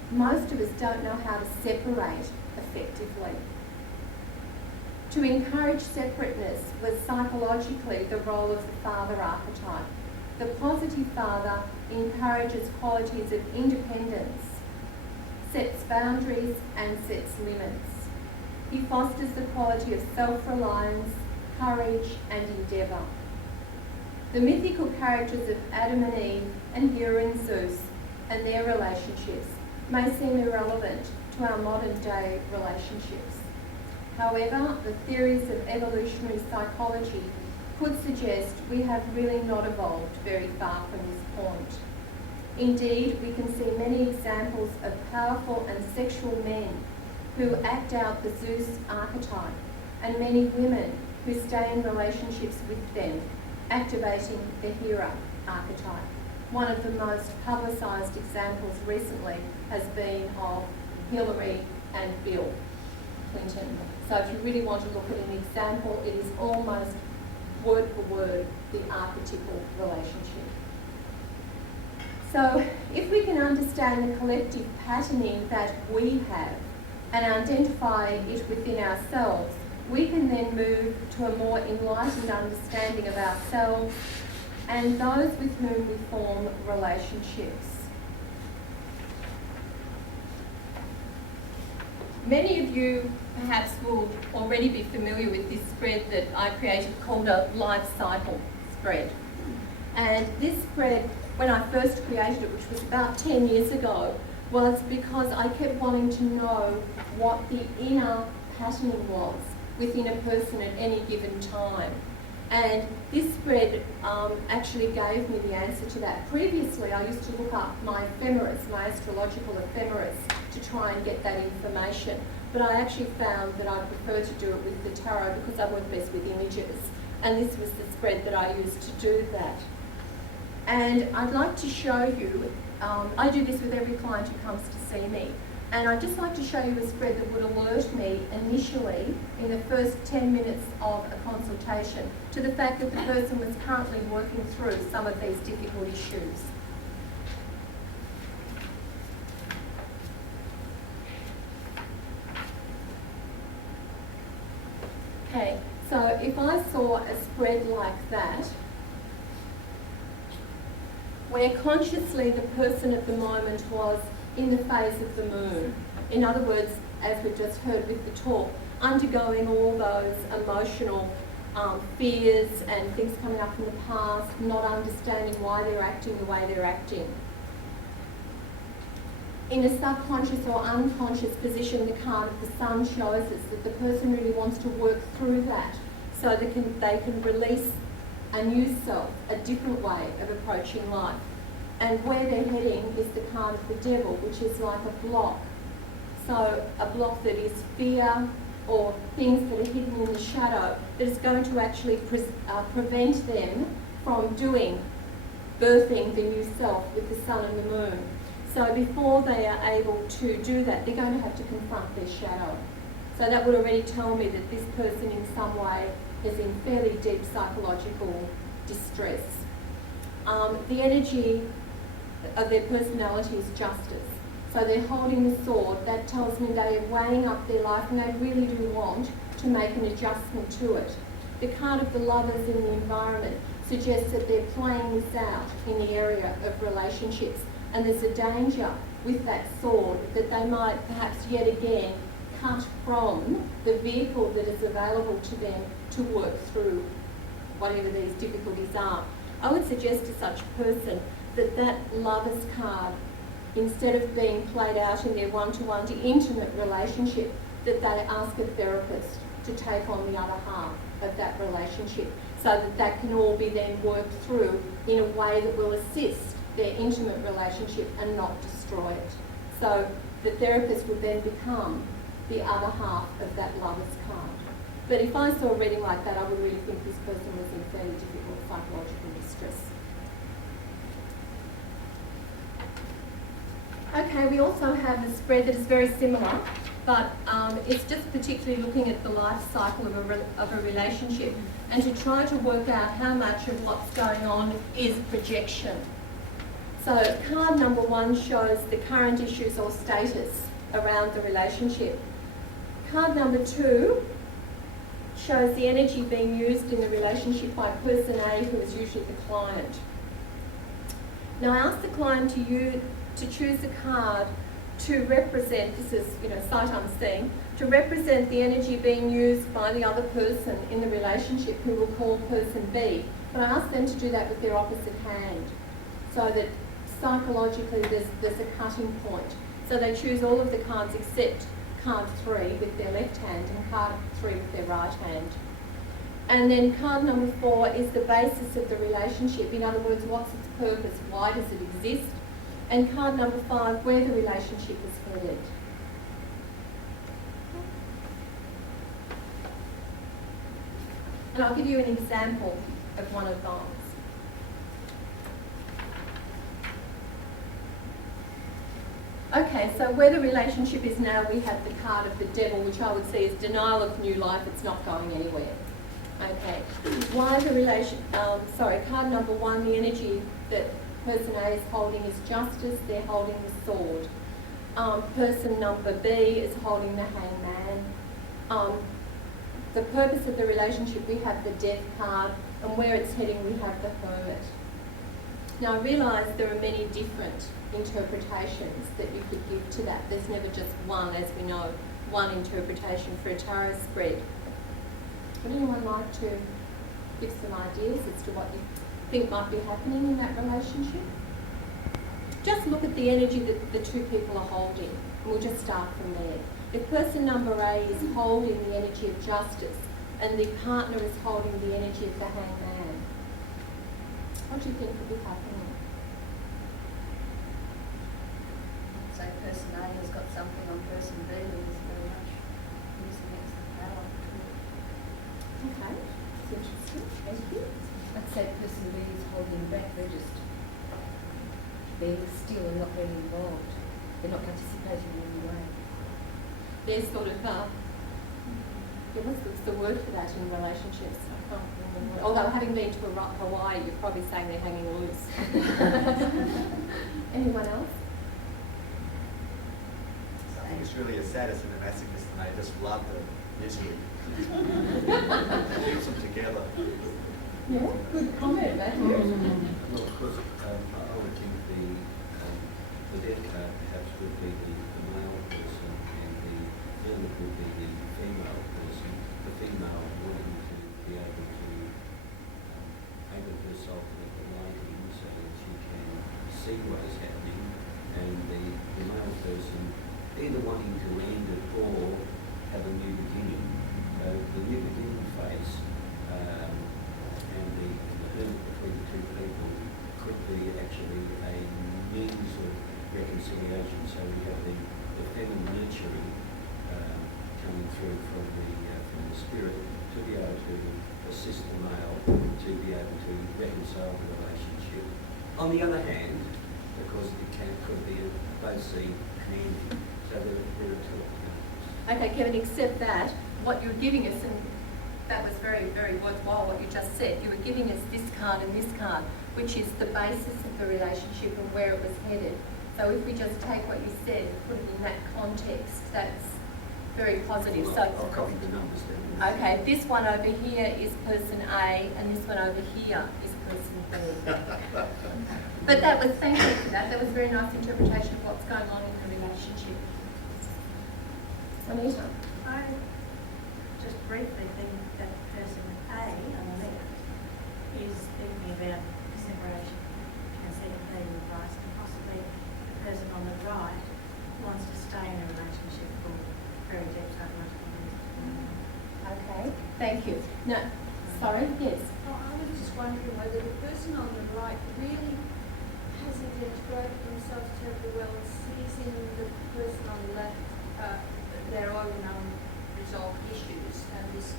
Most of us don't know how to separate effectively. To encourage separateness was psychologically the role of the father archetype. The positive father encourages qualities of independence, sets boundaries and sets limits. He fosters the quality of self-reliance, courage and endeavour. The mythical characters of Adam and Eve and Hera and Zeus and their relationships may seem irrelevant to our modern day relationships. However, the theories of evolutionary psychology could suggest we have really not evolved very far from this point. Indeed, we can see many examples of powerful and sexual men who act out the Zeus archetype, and many women who stay in relationships with them, activating the Hera archetype. One of the most publicised examples recently has been of Hillary and Bill Clinton. So if you really want to look at an example, it is almost word for word the archetypal relationship. So if we can understand the collective patterning that we have and identify it within ourselves, we can then move to a more enlightened understanding of ourselves and those with whom we form relationships. Many of you perhaps will already be familiar with this spread that I created called a life cycle spread. And this spread, when I first created it, which was about 10 years ago, was because I kept wanting to know what the inner patterning was within a person at any given time. And this spread actually gave me the answer to that. Previously, I used to look up my ephemeris, my astrological ephemeris, to try and get that information. But I actually found that I prefer to do it with the tarot because I work best with images. And this was the spread that I used to do that. And I'd like to show you, I do this with every client who comes to see me. And I'd just like to show you a spread that would alert me initially in the first 10 minutes of a consultation to the fact that the person was currently working through some of these difficult issues. Okay, so if I saw a spread like that, where consciously the person at the moment was in the phase of the moon. In other words, as we've just heard with the talk, undergoing all those emotional fears and things coming up in the past, not understanding why they're acting the way they're acting. In a subconscious or unconscious position, the card of the sun shows us that the person really wants to work through that so they can release a new self, a different way of approaching life. And where they're heading is the card of the devil, which is like a block. So a block that is fear, or things that are hidden in the shadow that is going to actually prevent them from birthing the new self with the sun and the moon. So before they are able to do that, they're going to have to confront their shadow. So that would already tell me that this person in some way is in fairly deep psychological distress. The energy of their personality is justice. So they're holding the sword. That tells me they are weighing up their life and they really do want to make an adjustment to it. The card of the Lovers in the environment suggests that they're playing this out in the area of relationships, and there's a danger with that sword that they might perhaps yet again cut from the vehicle that is available to them to work through whatever these difficulties are. I would suggest to such a person that that Lovers card, instead of being played out in their one-to-one to intimate relationship, that they ask a therapist to take on the other half of that relationship, so that that can all be then worked through in a way that will assist their intimate relationship and not destroy it. So the therapist would then become the other half of that Lovers card. But if I saw a reading like that, I would really think this person was in fairly difficult psychological distress. Okay, we also have a spread that is very similar, but it's just particularly looking at the life cycle of a relationship and to try to work out how much of what's going on is projection. So card number 1 shows the current issues or status around the relationship. Card number 2 shows the energy being used in the relationship by person A, who is usually the client. Now I asked the client to choose a card to represent, this is sight unseen, to represent the energy being used by the other person in the relationship, who we'll call person B. But I asked them to do that with their opposite hand, so that psychologically there's a cutting point. So they choose all of the cards except card 3 with their left hand and card 3 with their right hand. And then card number 4 is the basis of the relationship. In other words, what's its purpose? Why does it exist? And card number 5, where the relationship is headed. And I'll give you an example of one of those. Okay, so where the relationship is now, we have the card of the Devil, which I would see is denial of new life. It's not going anywhere. Okay, why the card number 1, the energy that person A is holding is justice. They're holding the sword. Person number B is holding the hangman. The purpose of the relationship, we have the Death card, and where it's heading, we have the Hermit. Now I realise there are many different interpretations that you could give to that. There's never just one, as we know, one interpretation for a tarot spread. Would anyone like to give some ideas as to what you think might be happening in that relationship? Just look at the energy that the two people are holding, and we'll just start from there. If person number A is holding the energy of justice and the partner is holding the energy of the hangman, what do you think could be happening? So person A has got something on person B that is very much using extra power. Okay, that's interesting. Thank you. I'd say person B is holding back. They're just being still and not getting involved. They're not participating in any way. There's sort of, what's the word for that in relationships? I can't remember. Although having been to Hawaii, you're probably saying they're hanging loose. Anyone else? I think it's really a sadist and a masochist, and they just love the misery. Keeps them together. Yeah, good comment, Matthew. Well, of course, I would think the death card perhaps would be the male person, and the hermit would be the female person. The female wanting to be able to anchor herself at the lighting so that she can see what is happening, and the male person either wanting to end it or have a new beginning. So the new beginning phase and the hermit between the two people could be actually a means of reconciliation. So we have the feminine nurturing coming through from the spirit to be able to assist the male to be able to reconcile the relationship. On the other hand, because it could be both see handy, so there are two alternatives. Okay, Kevin, accept that. What you're giving us, and that was very, very worthwhile what you just said, you were giving us this card and this card, which is the basis of the relationship and where it was headed. So if we just take what you said and put it in that context, that's very positive. Well, So I'll copy the numbers then. okay, this one over here is person A, and this one over here is person B. But that was, thank you for that. That was a very nice interpretation of what's going on in the relationship. Anita? I just briefly think that person A on the left is thinking about separation and seeking legal advice, and possibly the person on the right wants to stay in a relationship for very deep psychological reasons. Okay, thank you. No, sorry, yes. Oh, I was just wondering whether the person on the right really hasn't integrated themselves terribly well and sees in the person on the left their own unresolved issues and is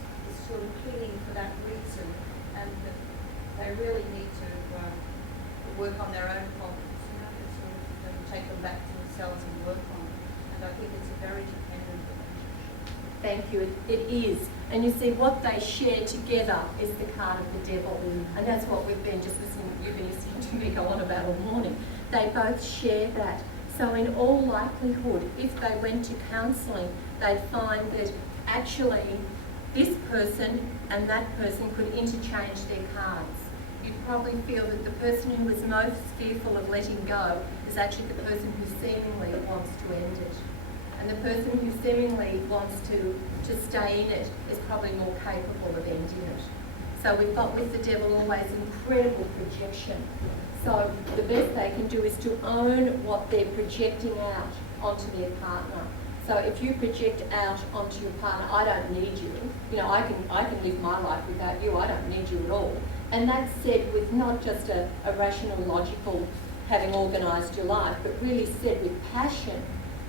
sort of pleading for that reason, and that they really need to work on their own problems, you know, to sort of take them back to themselves and work on them. And I think it's a very dependent relationship. Thank you. It is. And you see, what they share together is the card of the devil. And that's what we've been just listening, you've been listening to me go on about all morning. They both share that. So in all likelihood, if they went to counselling, they'd find that actually this person and that person could interchange their cards. You'd probably feel that the person who was most fearful of letting go is actually the person who seemingly wants to end it. And the person who seemingly wants to stay in it is probably more capable of ending it. So we've got with the devil always incredible projection. So the best they can do is to own what they're projecting out onto their partner. So if you project out onto your partner, I don't need you. You know, I can live my life without you. I don't need you at all. And that's said with not just a rational, logical, having organised your life, but really said with passion.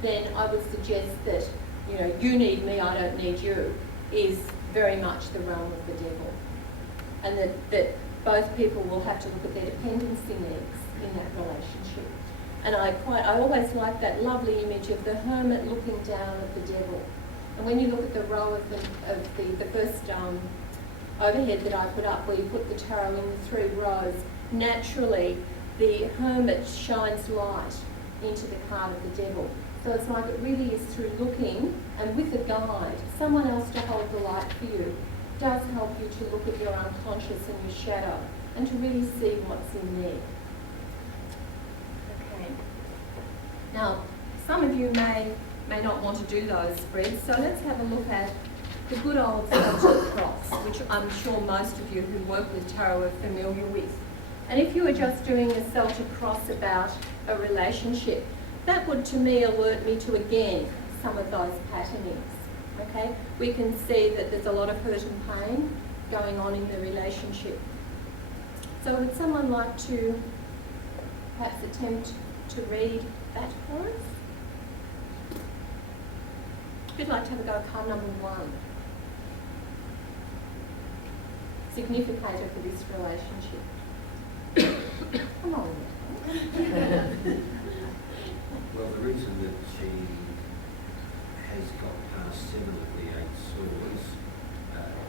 Then I would suggest that, you know, you need me, I don't need you, is very much the realm of the devil. And that both people will have to look at their dependency needs in that relationship. And I always like that lovely image of the hermit looking down at the devil. And when you look at the row of the first overhead that I put up, where you put the tarot in the 3 rows, naturally the hermit shines light into the card of the devil. So it's like it really is through looking and with a guide, someone else to hold the light for you, does help you to look at your unconscious and your shadow and to really see what's in there. Okay. Now, some of you may not want to do those spreads, so let's have a look at the good old Celtic cross, which I'm sure most of you who work with tarot are familiar with. And if you were just doing a Celtic cross about a relationship, that would to me alert me to again some of those patternings. Okay, we can see that there's a lot of hurt and pain going on in the relationship. So would someone like to perhaps attempt to read that for us? Who'd like to have a go at card number 1? Significator for this relationship. Come on. Well, the reason that she has got past 7 of the 8 swords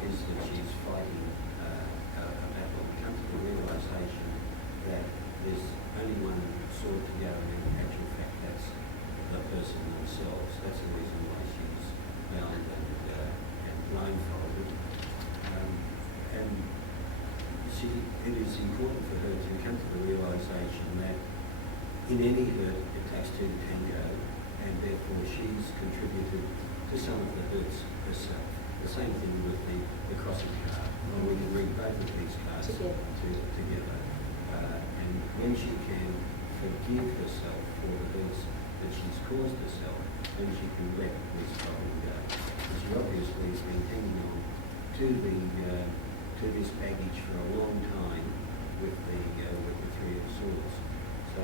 is that she's fighting a battle, come to the realisation that there's only one sword to go, and in actual fact that's the person themselves. That's the reason why she's bound and blindfolded. And it is important for her to come to the realisation that in any hurt it takes 2 to tango, and therefore she's contributed to some of the hurts herself. The same thing with the crossing card. Well, we can read both of these cards together. And when she can forgive herself for the hurts that she's caused herself, then she can let this problem go. And she obviously has been hanging on to this baggage for a long time with the 3 of Swords. So,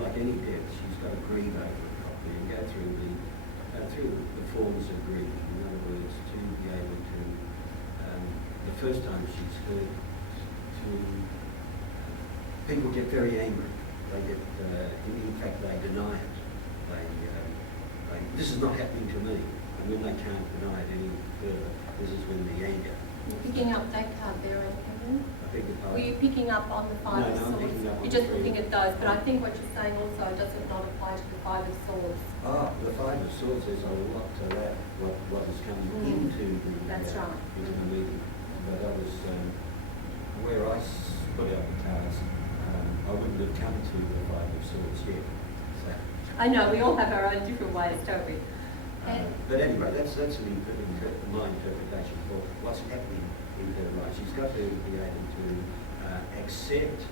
like any death, she's got to grieve over it properly and go through the performance of grief. In other words, to be able to, the first time she's heard, people get very angry. They get, in fact, they deny it. This is not happening to me. And when they can't deny it any further, this is when the anger. You're picking up that card there, Kevin. I beg your pardon. Were you picking up on the Five of No, I'm Swords? picking up on You're just the three. looking at those, but I think what you're saying also does it not apply to the Five of Swords. The Five of Swords, there's a lot to that, what is coming into the That's right. into the meeting. But that was where I put out the cards. I wouldn't have come to the Five of Swords yet. So, I know, we all have our own different ways, don't we? but anyway, that's my interpretation for what's happening in her life. She's got to be able to accept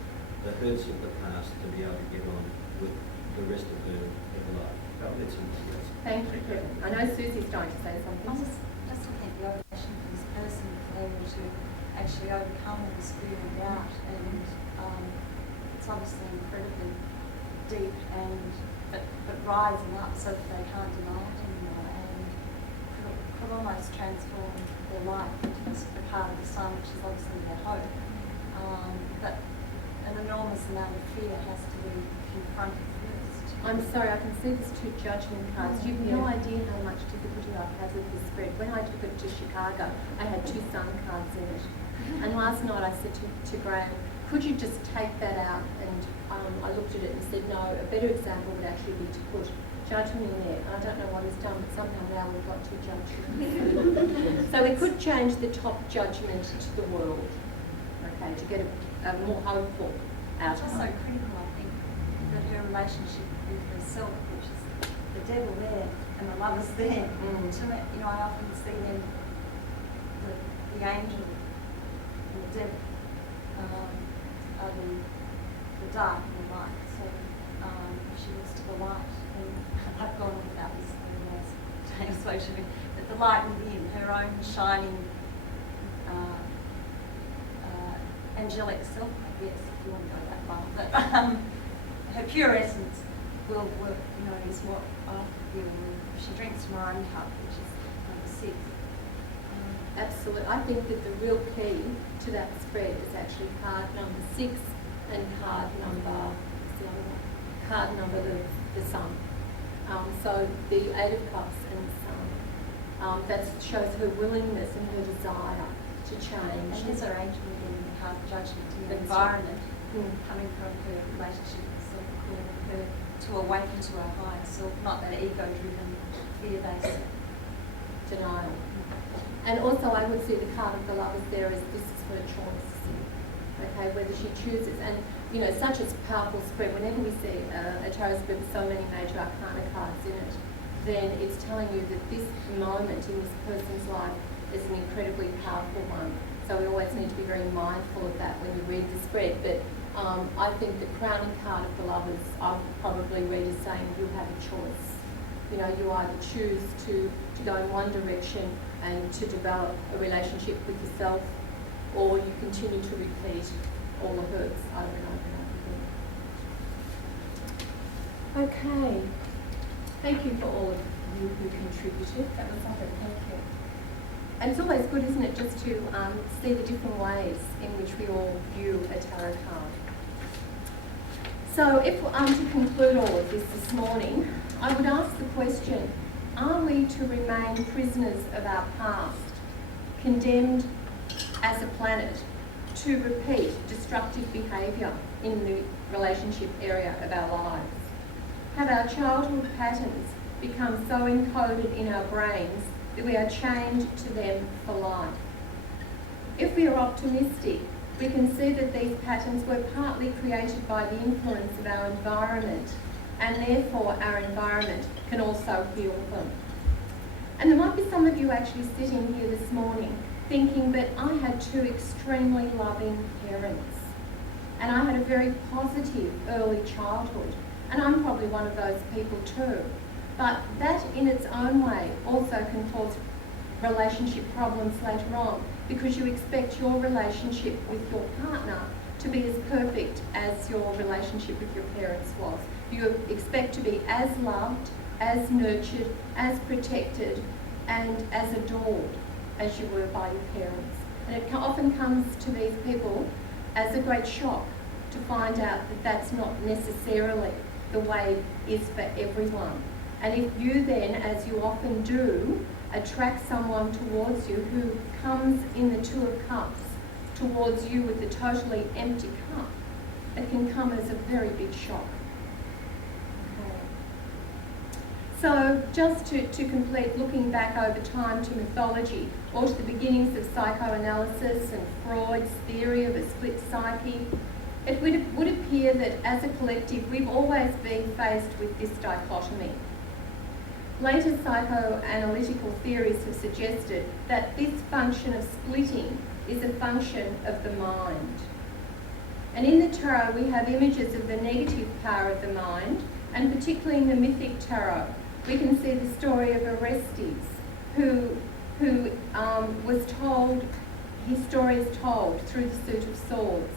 the hurts of the past to be able to get on with the rest of her life. But let's see what else. Thank you, Kevin. I know Susie's trying to say I something. was just looking at the ovation for this person for them to actually overcome all this fear and doubt, and it's obviously incredibly deep and but rising up so that they can't deny it anymore, and could almost transform their life into the part of the sun, which is obviously their hope. But an enormous amount of fear has to be confronted first. I'm sorry, I can see there's two judgment cards. You've no idea how much difficulty I've had with this spread. When I took it to Chicago, I had two sun cards in it. And last night I said to Graham, could you just take that out? And I looked at it and said, no, a better example would actually be to put judgment in there. I don't know what he's done, but somehow now we've got two judgments. So we could change the top judgment to the world, okay, to get a more hopeful It's outcome. also critical, I think, that her relationship with herself, which is the devil there and the lover's there. To me, I often see them, the angel and the devil are the dark and the light. So she looks to the light, and I've gone with that as James spoke to me, but the light within, her own shining angelic self, I guess, if you want to go that far. But her pure essence will is what I feel when she drinks from her own cup, which is number 6. Absolutely. I think that the real key to that spread is actually card number 6 and card number, what's the other one? Card number the sun. So the 8 of Cups and the sun. That shows her willingness and her desire to change. And there's her angel again in the card of judgment to the That's environment, Mm. coming from her relationship with self, calling her to awaken to her higher self, not that ego-driven, fear-based Denial. And also I would see the card of the lovers there as this is her choice. Okay, whether she chooses. And, such a powerful spread, whenever we see a tarot spread with so many major arcana cards in it, then it's telling you that this moment in this person's life is an incredibly powerful one. So we always need to be very mindful of that when you read the spread. But I think the crowning card of the lovers, I would probably read as saying you have a choice. You either choose to go in one direction and to develop a relationship with yourself, or you continue to repeat all the hurts over and over and over again. Okay. Thank you for all of you who contributed. That was lovely. Thank you. And it's always good, isn't it, just to see the different ways in which we all view a tarot card. So if to conclude all of this morning, I would ask the question, are we to remain prisoners of our past, condemned as a planet to repeat destructive behaviour in the relationship area of our lives? Have our childhood patterns become so encoded in our brains that we are chained to them for life? If we are optimistic, we can see that these patterns were partly created by the influence of our environment, and therefore our environment can also heal them. And there might be some of you actually sitting here this morning thinking, but I had 2 extremely loving parents, and I had a very positive early childhood, and I'm probably one of those people too. But that in its own way also can cause relationship problems later on, because you expect your relationship with your partner to be as perfect as your relationship with your parents was. You expect to be as loved as nurtured, as protected, and as adored as you were by your parents. And it often comes to these people as a great shock to find out that that's not necessarily the way it is for everyone. And if you then, as you often do, attract someone towards you who comes in the Two of Cups towards you with a totally empty cup, it can come as a very big shock. Okay. So just to complete, looking back over time to mythology, or to the beginnings of psychoanalysis and Freud's theory of a split psyche, it would appear that as a collective we've always been faced with this dichotomy. Later psychoanalytical theories have suggested that this function of splitting is a function of the mind. And in the tarot we have images of the negative power of the mind, and particularly in the mythic tarot we can see the story of Orestes, who was told, his story is told through the Suit of Swords.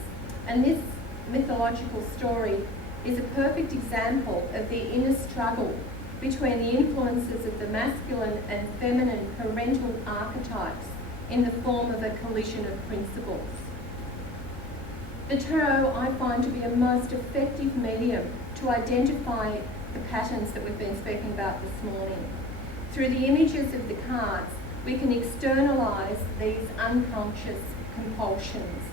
And this mythological story is a perfect example of the inner struggle between the influences of the masculine and feminine parental archetypes in the form of a collision of principles. The tarot I find to be a most effective medium to identify the patterns that we've been speaking about this morning. Through the images of the cards, we can externalise these unconscious compulsions.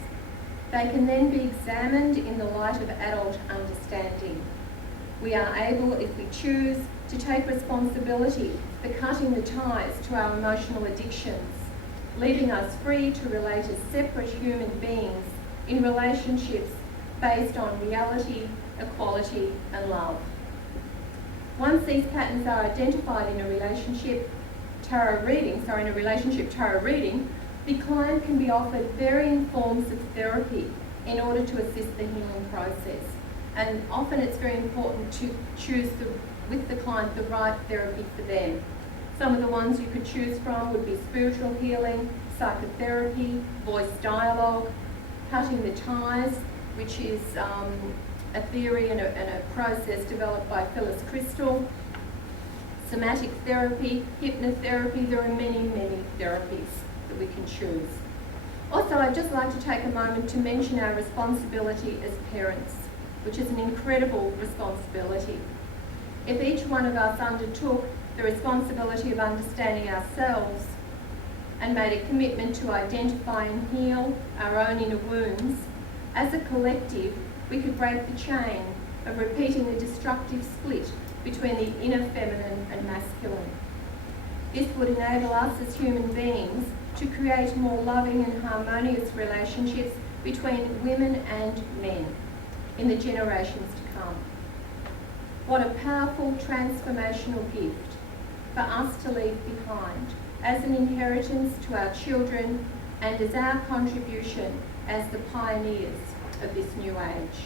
They can then be examined in the light of adult understanding. We are able, if we choose, to take responsibility for cutting the ties to our emotional addictions, leaving us free to relate as separate human beings in relationships based on reality, equality, and love. Once these patterns are identified in a relationship tarot reading, the client can be offered varying forms of therapy in order to assist the healing process. And often it's very important to choose with the client the right therapy for them. Some of the ones you could choose from would be spiritual healing, psychotherapy, voice dialogue, cutting the ties, which is a theory and a process developed by Phyllis Crystal, somatic therapy, hypnotherapy. There are many, many therapies that we can choose. Also, I'd just like to take a moment to mention our responsibility as parents, which is an incredible responsibility. If each one of us undertook the responsibility of understanding ourselves and made a commitment to identify and heal our own inner wounds, as a collective, we could break the chain of repeating the destructive split between the inner feminine and masculine. This would enable us as human beings to create more loving and harmonious relationships between women and men in the generations to come. What a powerful transformational gift for us to leave behind as an inheritance to our children and as our contribution as the pioneers of this new age.